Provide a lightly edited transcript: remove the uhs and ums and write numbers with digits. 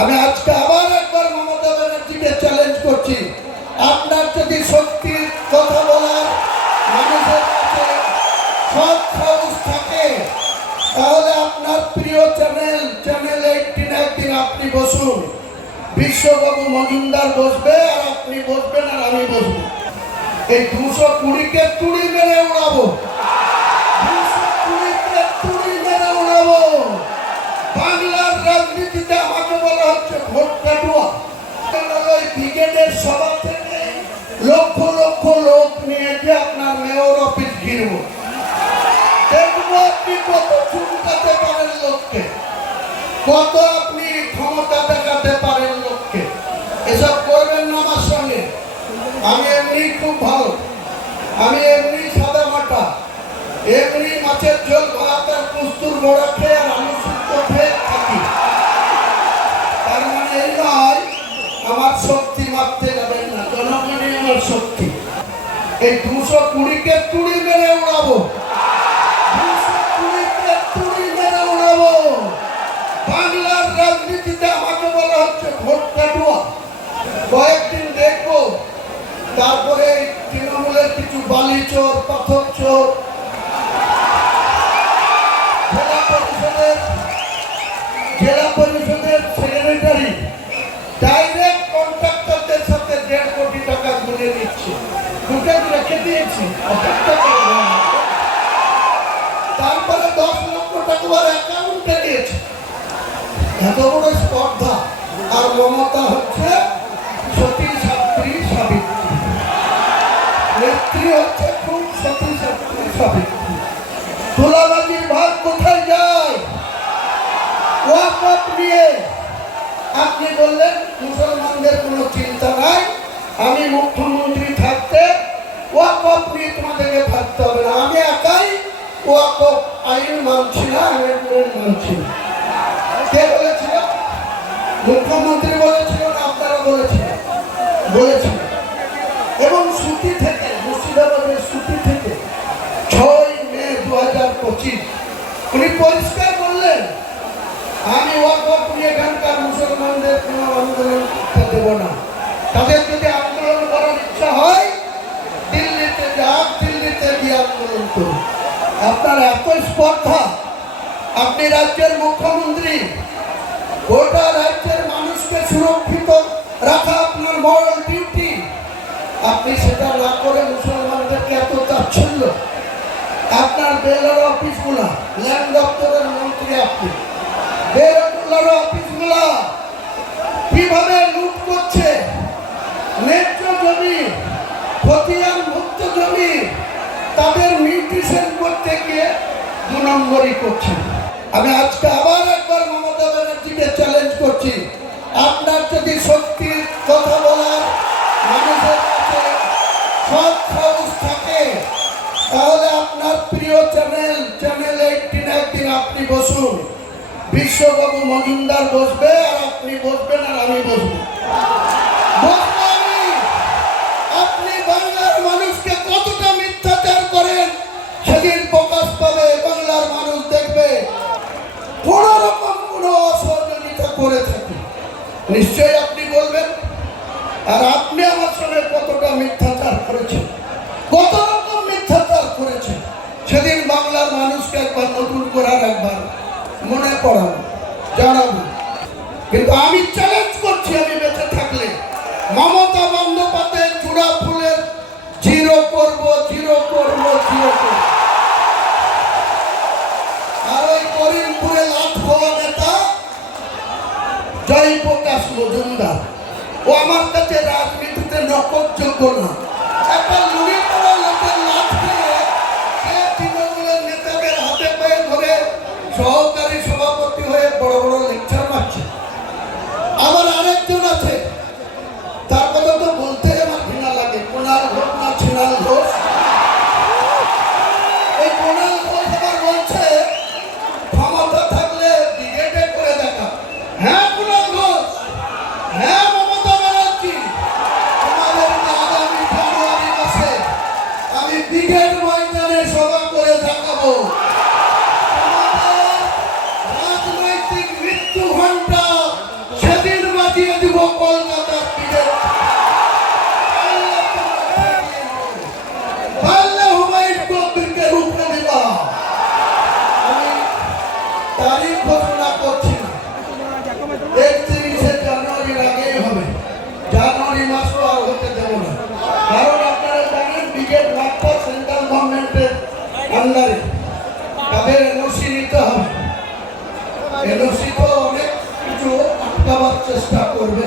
আমি আজকে আবার একবার মমতা ব্যানার্জিকে চ্যালেঞ্জ করছি, আপনার যদি সত্যির কথা বলার মানুষের কাছে সৎ সাহস থাকে, তাহলে আপনার প্রিয় চ্যানেল 18 একদিন আপনি বসুন, বিশ্ববাবু মজুমদার বসবে আর আপনি বসবেন আর আমি বসবো। এই 220-কে তুড়ি মেরে উড়াবো, 220-কে তুড়ি মেরে উড়াবো। বাংলার রাজনীতিতে আমাকে বলা হচ্ছে ভোট কাটুয়া। ব্রিগেডের সভা থেকে লক্ষ লক্ষ লোক নিয়ে যে আপনার মেয়র অফিস ঘিরবো, দেখবো আপনি কত চুলকাতে পারেন লোককে, কত আপনি ক্ষমতা দেখাতে পারেন লোককে। এসব করবেন না আমার সঙ্গে। আমি এমনি খুব ভালো, আমি এমনি সাদা মাটা, এমনি মাছের ঝোল ভাত আর কুস্তুর বড়া খেয়ে আর আলু সিদ্ধ খেয়ে থাকি। তার মানে এই নয় আমার শক্তি মাপতে যাবেন না, জনগণই আমার শক্তি। এই 220-কে তুড়ি মেরে উড়াবো, 220-কে তুড়ি মেরে উড়াবো। বাংলার রাজনীতিতে আমাকে বলা হচ্ছে ভোট কাটুয়া। কয়েকদিন দেখবো, তারপরে তৃণমূলের কিছু বালি চোর, পাথর চোর, জেলা পরিষদের সেক্রেটারি ডাইরেক্ট কন্ট্রাক্টরদের সাথে 1.5 কোটি টাকা গুনে দিচ্ছে, দুটো রেখে দিয়েছি। তারপরে 10 লক্ষ টাকা অ্যাকাউন্টে দিয়েছে। এত বড় স্পর্ধা। আর মমতা হচ্ছে সতী সাবিত্রী, নেত্রী হচ্ছে খুব সতী সাবিত্রী। তোলাবাজির ভাগ কোথায় যায়? ওয়াকফ নিয়ে আপনি বললেন মুসলমানদের কোনো চিন্তা নাই, আমি মুখ্যমন্ত্রী থাকতে ওয়াকফ নিয়ে তোমাদেরকে ভাবতে হবে না। আমি একাই ওয়াকফ আইন মানছি না, মানছি না। কে বলেছিল? মুখ্যমন্ত্রী বলেছিল না আপনারা বলেছিলেন? বলেছিলেন। এবং সুতি থেকে, মুর্শিদাবাদের সুতি থেকে 6 মে 2025 উনি পরিষ্কার বললেন, আমি ওয়াকফ নিয়ে এখানকার মুসলমানদের কোনো আন্দোলন করতে দেব না। তাদের যদি আন্দোলন করার ইচ্ছা হয় দিল্লিতে যাক, দিল্লিতে গিয়ে আন্দোলন করুন। আপনার এত স্পর্ধা, আপনি রাজ্যের মুখ্যমন্ত্রী, গোটা রাজ্যের মানুষকে সুরক্ষিত রাখা আপনার মরাল ডিউটি। আপনি সেটা না করে মুসলমানদেরকে এত তাচ্ছিল্য। আপনার বেলার অফিসগুলা, ল্যান্ড দপ্তরের মন্ত্রী আপনি, বেলার অফিসগুলা কিভাবে লুট করছে, ন্যায্য জমি, খতিয়ান মুক্ত জমি, তাদের মিউটেশন করতে গিয়ে 2 নম্বরই করছে। আমি আজকে আবার একবার মমতা ব্যানার্জিকে চ্যালেঞ্জ করছি, আপনার যদি সত্যির কথা বলার মানুষের কাছে সৎ সাহস থাকে, তাহলে আপনার প্রিয় চ্যানেল 18 একদিন আপনি বসুন, বিশ্ববাবু মজুমদার বসবে আর আপনি বসবেন আর আমি বসবো। আপনি বাংলার মানুষকে কতটা মিথ্যাচার করেন সেদিন প্রকাশ পাবে। বাংলার মানুষ দেখবে কোন রকম কোন অসহযোগিতা করে থাকে, নিশ্চয়ই আপনি বলবেন। আর আপনি আমার সঙ্গে কতটা মিথ্যাচার করেছেন, কত রকম মিথ্যাচার করেছেন, সেদিন বাংলার মানুষকে একবার নতুন করার একবার মনে পড়াবো, জানাবো। কিন্তু আমি চ্যালেঞ্জ করছি, আমি বেঁচে থাকলে মমতা বন্দ্যোপাধ্যায় চূড়া ফুলের 0 করবো, 0 করবো, 0 করবো। আর ওই করিমপুরে লাট হওয়া নেতা জয়প্রকাশ মজুমদার, ও আমার কাছে রাজনীতিতে নকলযোগ্য না। একটা লুড়ি পড়া লোকের লাট খেয়ে সে তৃণমূলের নেতাদের হাতে পায়ে ধরে সহকারী সভাপতি হয়ে বড় বড় লেকচার মারছে। আবার আরেকজন আছে, তার কথা তো বলতে আমার ঘৃণা লাগে, কোনাল ঘোষ না ছিনাল ঘোষ। এই কোনাল ঘোষ আবার বলছে ক্ষমতা থাকলে ব্রিগেডে করে দেখা। হ্যাঁ কোনাল ঘোষ, হ্যাঁ মমতা ব্যানার্জি, আমাদেরকে আগামী জানুয়ারি মাসে আমি ব্রিগেড ময়দানে সভা করে দেখাবো। রাজনৈতিক মৃত্যু ঘণ্টা সেদিন চেষ্টা করবে।